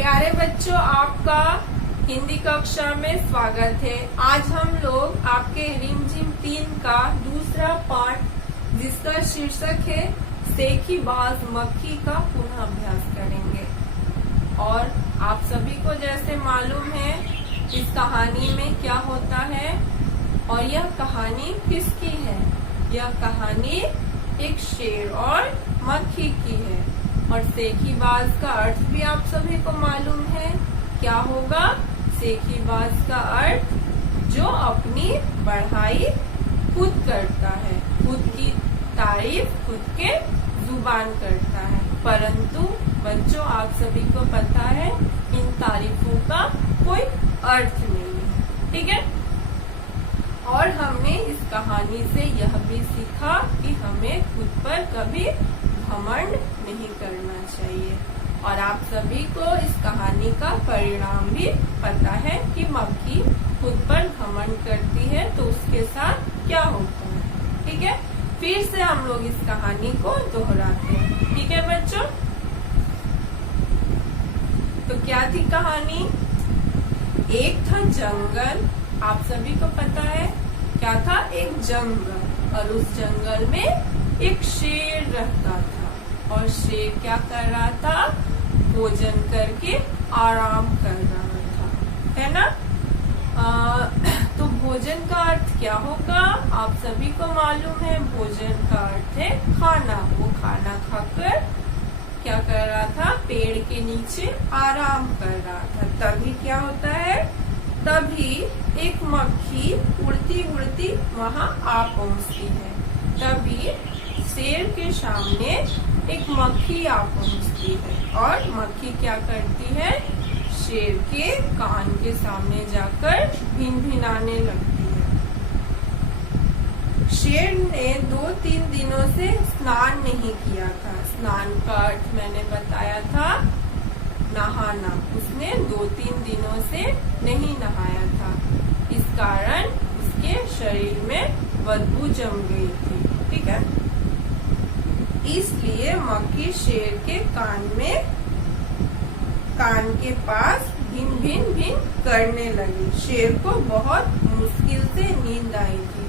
प्यारे बच्चों, आपका हिंदी कक्षा में स्वागत है। आज हम लोग आपके रिमझिम 3 का दूसरा पाठ जिसका शीर्षक है सेखी बाज मक्खी का पुनः अभ्यास करेंगे। और आप सभी को जैसे मालूम है इस कहानी में क्या होता है और यह कहानी किसकी है। यह कहानी एक शेर और मक्खी की है। और सेखी बाज का अर्थ भी आप सभी को मालूम है क्या होगा। सेखी बाज का अर्थ जो अपनी बढ़ाई खुद करता है, खुद की तारीफ खुद के जुबान करता है। परंतु बच्चों, आप सभी को पता है इन तारीफों का कोई अर्थ नहीं है, ठीक है। और हमने इस कहानी से यह भी सीखा कि हमें खुद पर कभी घमंड नहीं करना चाहिए। और आप सभी को इस कहानी का परिणाम भी पता है कि मक्खी खुद पर घमंड करती है तो उसके साथ क्या होता है, ठीक है। फिर से हम लोग इस कहानी को दोहराते हैं, ठीक है बच्चों। तो क्या थी कहानी। एक था जंगल, आप सभी को पता है क्या था, एक जंगल। और उस जंगल में एक शेर रहता था। और शेर क्या कर रहा था, भोजन करके आराम कर रहा था, है ना। तो भोजन का अर्थ क्या होगा, आप सभी को मालूम है। भोजन का अर्थ है खाना। वो खाना खाकर क्या कर रहा था, पेड़ के नीचे आराम कर रहा था। तभी क्या होता है, तभी एक मक्खी उड़ती उड़ती वहां आ पहुंचती है। तभी शेर के सामने एक मक्खी आ पहुंचती है। और मक्खी क्या करती है, शेर के कान के सामने जाकर भिनभिनाने लगती है। शेर ने 2-3 दिनों से स्नान नहीं किया था। स्नान का अर्थ मैंने बताया था नहाना। उसने 2-3 दिनों से नहीं नहाया था। इस कारण उसके शरीर में बदबू जम गई थी, ठीक है। इसलिए मक्खी शेर के कान के पास भिन भिन भिन करने लगी। शेर को बहुत मुश्किल से नींद आई थी।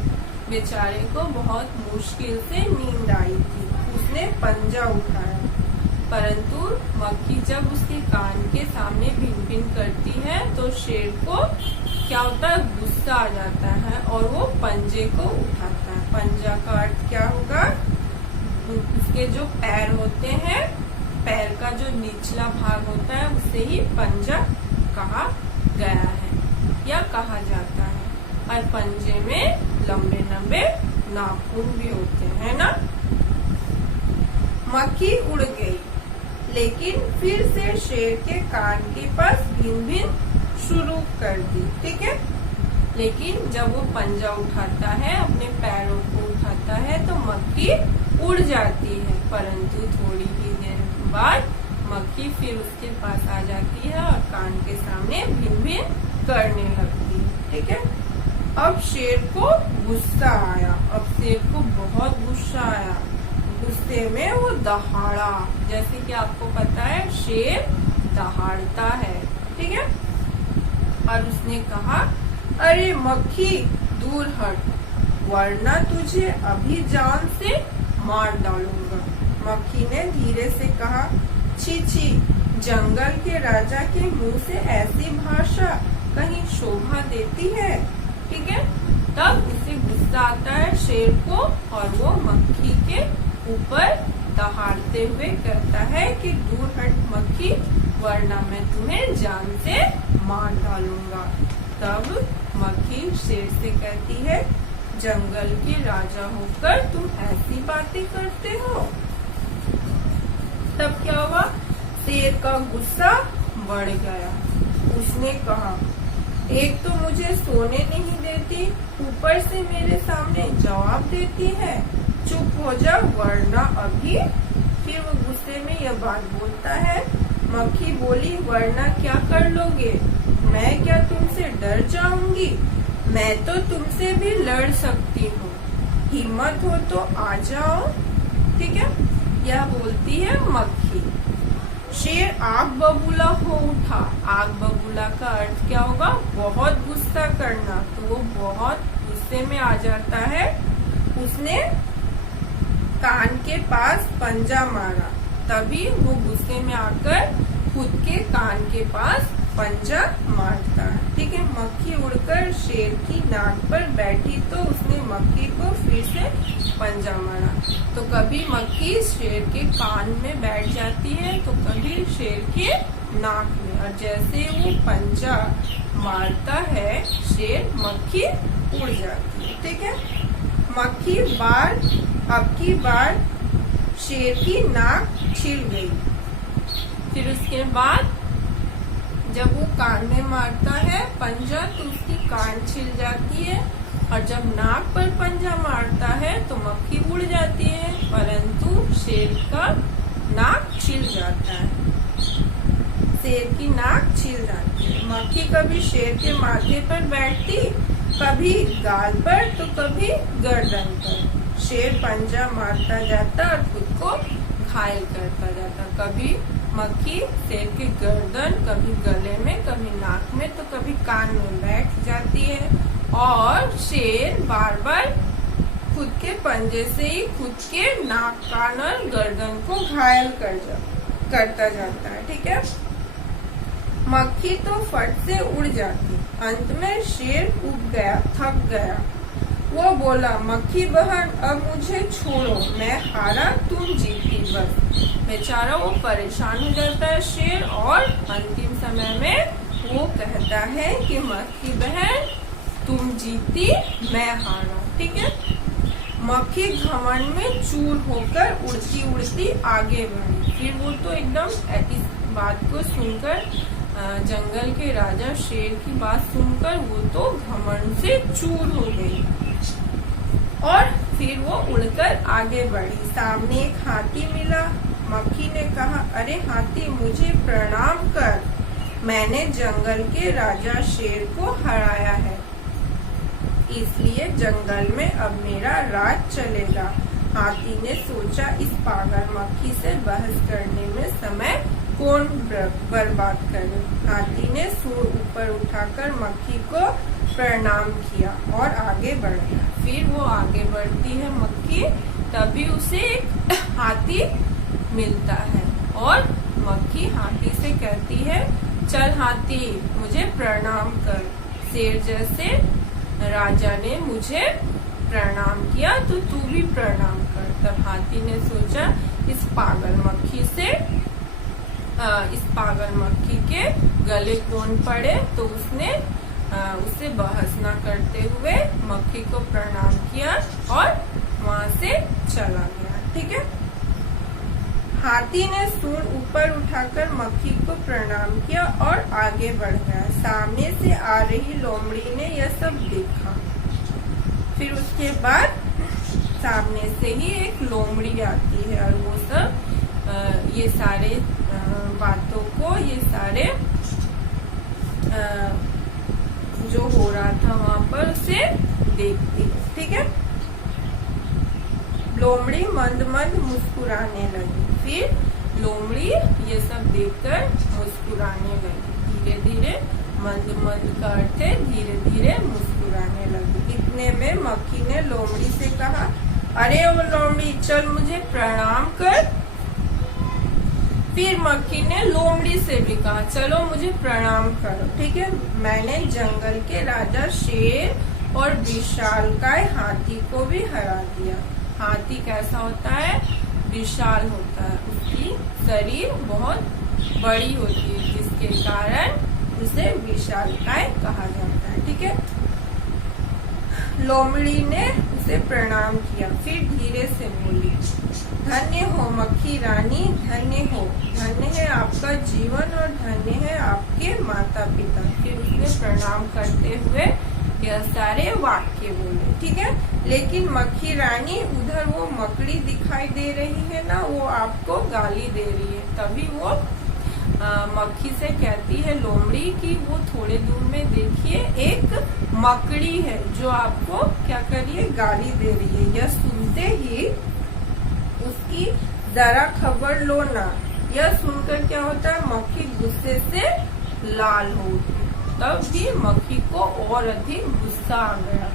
बेचारे को बहुत मुश्किल से नींद आई थी। उसने पंजा उठाया, परंतु मक्खी जब उसके कान के सामने भिन भिन करती है तो शेर को क्या होता है, गुस्सा आ जाता है और वो पंजे को उठाता है। पंजा का अर्थ क्या होगा, उसके जो पैर होते हैं, पैर का जो निचला भाग होता है उसे ही पंजा कहा गया है या कहा जाता है। और पंजे में लंबे लंबे नाखून भी होते हैं ना। मक्खी उड़ गई, लेकिन फिर से शेर के कान के पास भिन भिन शुरू कर दी, ठीक है। लेकिन जब वो पंजा उठाता है, अपने पैरों को उठाता है तो मक्खी उड़ जाती है। परंतु थोड़ी ही देर बाद मक्खी फिर उसके पास आ जाती है और कान के सामने भिन भिन करने लगती है, ठीक है। अब शेर को गुस्सा आया। अब शेर को बहुत गुस्सा आया। गुस्से में वो दहाड़ा। जैसे कि आपको पता है शेर दहाड़ता है, ठीक है। और उसने कहा, अरे मक्खी दूर हट, वरना तुझे अभी जान से मार डालूंगा। मक्खी ने धीरे से कहा, छी छी, जंगल के राजा के मुंह से ऐसी भाषा कहीं शोभा देती है, ठीक है। तब उसे गुस्सा आता है शेर को और वो मक्खी के ऊपर दहाड़ते हुए कहता है कि दूर हट मक्खी, वरना मैं तुम्हें जान से मार डालूंगा। तब मक्खी शेर से कहती है, जंगल के राजा होकर तुम ऐसी बातें करते हो। तब क्या हुआ, शेर का गुस्सा बढ़ गया। उसने कहा, एक तो मुझे सोने नहीं देती, ऊपर से मेरे सामने जवाब देती है, चुप हो जा वरना अभी। फिर वो गुस्से में यह बात बोलता है। मक्खी बोली, वरना क्या कर लोगे, मैं क्या तुमसे डर जाऊंगी, मैं तो तुमसे भी लड़ सकती हूँ, हिम्मत हो तो आ जाओ, ठीक है। यह बोलती है मक्खी। शेर आग बबूला हो उठा। आग बबूला का अर्थ क्या होगा? बहुत गुस्सा करना। तो वो बहुत गुस्से में आ जाता है। उसने कान के पास पंजा मारा। तभी वो गुस्से में आकर खुद के कान के पास पंजा मारता है। ठीक है। मक्खी उड़कर शेर की नाक पर बैठी तो उसने मक्खी को फिर से पंजा मारा। तो कभी मक्खी शेर के कान में बैठ जाती है तो कभी शेर के नाक में, और जैसे वो पंजा मारता है शेर, मक्खी उड़ जाती है। ठीक है। मक्खी अब की बार शेर की नाक छिल गई। फिर उसके बाद जब वो कान में मारता है पंजा तो उसकी कान छिल जाती है, और जब नाक पर पंजा मारता है तो मक्खी उड़ जाती है, परंतु शेर का नाक छिल जाता है। शेर की नाक छिल जाती है। मक्खी कभी शेर के माथे पर बैठती, कभी गाल पर तो कभी गर्दन पर। शेर पंजा मारता जाता और खुद को घायल करता जाता। कभी मक्खी शेर के गर्दन, कभी गले में, कभी नाक में तो कभी कान में बैठ जाती है, और शेर बार बार खुद के पंजे से ही खुद के नाक, कान और गर्दन को घायल करता जाता है। ठीक है। मक्खी तो फट से उड़ जाती। अंत में शेर उब गया, थक गया। वो बोला, मक्खी बहन अब मुझे छोड़ो, मैं हारा तुम जीती बस। बेचारा वो परेशान हो जाता है शेर, और अंतिम समय में वो कहता है कि मक्खी बहन तुम जीती, मैं हारा। ठीक है। मक्खी घमंड में चूर होकर उड़ती उड़ती आगे बढ़ी। फिर वो तो एकदम इस बात को सुनकर, जंगल के राजा शेर की बात सुनकर वो तो घमंड से चूर हो गई, और फिर वो उड़कर आगे बढ़ी। सामने एक हाथी मिला। मक्खी ने कहा, अरे हाथी मुझे प्रणाम कर, मैंने जंगल के राजा शेर को हराया है, इसलिए जंगल में अब मेरा राज चलेगा। हाथी ने सोचा, इस पागल मक्खी से बहस करने में समय कौन बर्बाद करे। हाथी ने सूंड ऊपर उठाकर मक्खी को प्रणाम किया और आगे बढ़ गया। फिर वो आगे बढ़ती है मक्खी, तभी उसे एक हाथी मिलता है, और मक्खी हाथी से कहती है, चल हाथी मुझे प्रणाम कर, शेर जैसे राजा ने मुझे प्रणाम किया तो तू भी प्रणाम कर। तब हाथी ने सोचा, इस पागल मक्खी के गले कौन पड़े, तो उसने उसे बहस न करते हुए मक्खी को प्रणाम किया और वहाँ से चला गया। ठीक है। हाथी ने सूंड ऊपर उठाकर मक्खी को प्रणाम किया और आगे बढ़ गया। सामने से आ रही लोमड़ी ने यह सब देखा। फिर उसके बाद सामने से ही एक लोमड़ी आती है, और वो सब ये सारे बातों को, ये सारे जो हो रहा था वहाँ पर उसे देखती है। ठीक है। लोमड़ी मंद मंद मुस्कुराने लगी। फिर लोमड़ी ये सब देखकर मुस्कुराने लगी। धीरे धीरे, मंद मंद का अर्थ है धीरे धीरे मुस्कुराने लगी। इतने में मक्खी ने लोमड़ी से कहा, अरे ओ लोमड़ी चल मुझे प्रणाम कर। फिर मक्खी ने लोमड़ी से भी कहा, चलो मुझे प्रणाम करो। ठीक है। मैंने जंगल के राजा शेर और विशालकाय हाथी को भी हरा दिया। हाथी कैसा होता है? विशाल होता है। उसकी शरीर बहुत बड़ी होती है, जिसके कारण उसे विशालकाय कहा जाता है। ठीक है। लोमड़ी ने उसे प्रणाम किया, फिर धीरे से बोली, धन्य हो मक्खी रानी, धन्य हो, धन्य है आपका जीवन और धन्य है आपके माता पिता। फिर उसने प्रणाम करते हुए यह सारे वाक्य बोले। ठीक है। लेकिन मक्खी रानी, उधर वो मकड़ी दिखाई दे रही है ना, वो आपको गाली दे रही है। तभी वो मक्खी से कहती है लोमड़ी कि वो थोड़े दूर में देखिए एक मकड़ी है जो आपको क्या कर रही है, गाली दे रही है। यह सुनते ही उसकी जरा खबर लो ना, यह सुनकर क्या होता है, मक्खी गुस्से से लाल हो उठी। तब भी मक्खी को और अधिक गुस्सा आ गया।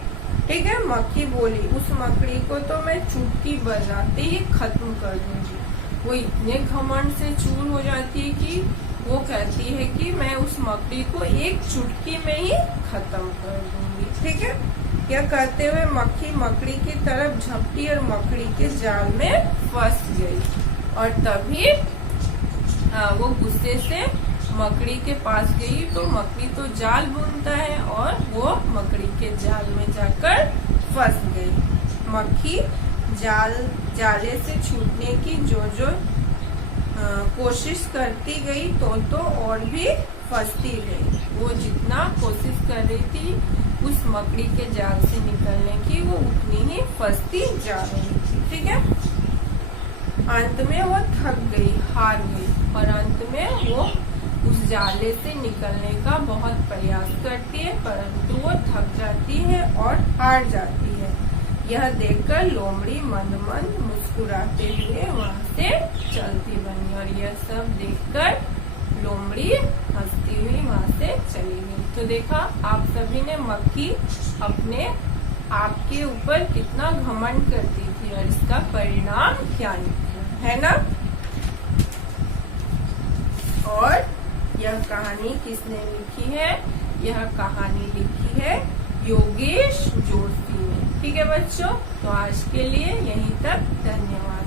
ठीक है, मक्खी बोली, उस मकड़ी को तो मैं चुटकी बजाते ही खत्म कर दूंगी। वो इतने घमंड से चूर हो जाती है कि वो कहती है कि मैं उस मकड़ी को एक चुटकी में ही खत्म कर दूंगी। ठीक है, यह कहते हुए मक्खी मकड़ी की तरफ झपटी और मकड़ी के जाल में फंस गई। और तभी वो गुस्से से मकड़ी के पास गई तो मकड़ी तो जाल बुनता है और वो मकड़ी के जाल में जाकर फंस गई। मक्खी जाले से छूटने की जो कोशिश करती गई तो और भी फंसती गई। वो जितना कोशिश कर रही थी उस मकड़ी के जाल से निकलने की, वो उतनी ही फंसती जा रही थी। ठीक है, अंत में वो थक गई, हार गई और अंत में वो उस जाले से निकलने का बहुत प्रयास करती है, परंतु वो थक जाती है और हार जाती है। यह देखकर लोमड़ी मंद मंद मुस्कुराते हुए वहाँ से चलती बनी और यह सब देखकर लोमड़ी हंसती हुई वहाँ से चली गई। तो देखा आप सभी ने, मक्खी अपने आपके ऊपर कितना घमंड करती थी और इसका परिणाम क्या निकला, है ना। और यह कहानी किसने लिखी है, यह कहानी लिखी है योगेश जोशी ने। ठीक है बच्चों, तो आज के लिए यहीं तक, धन्यवाद।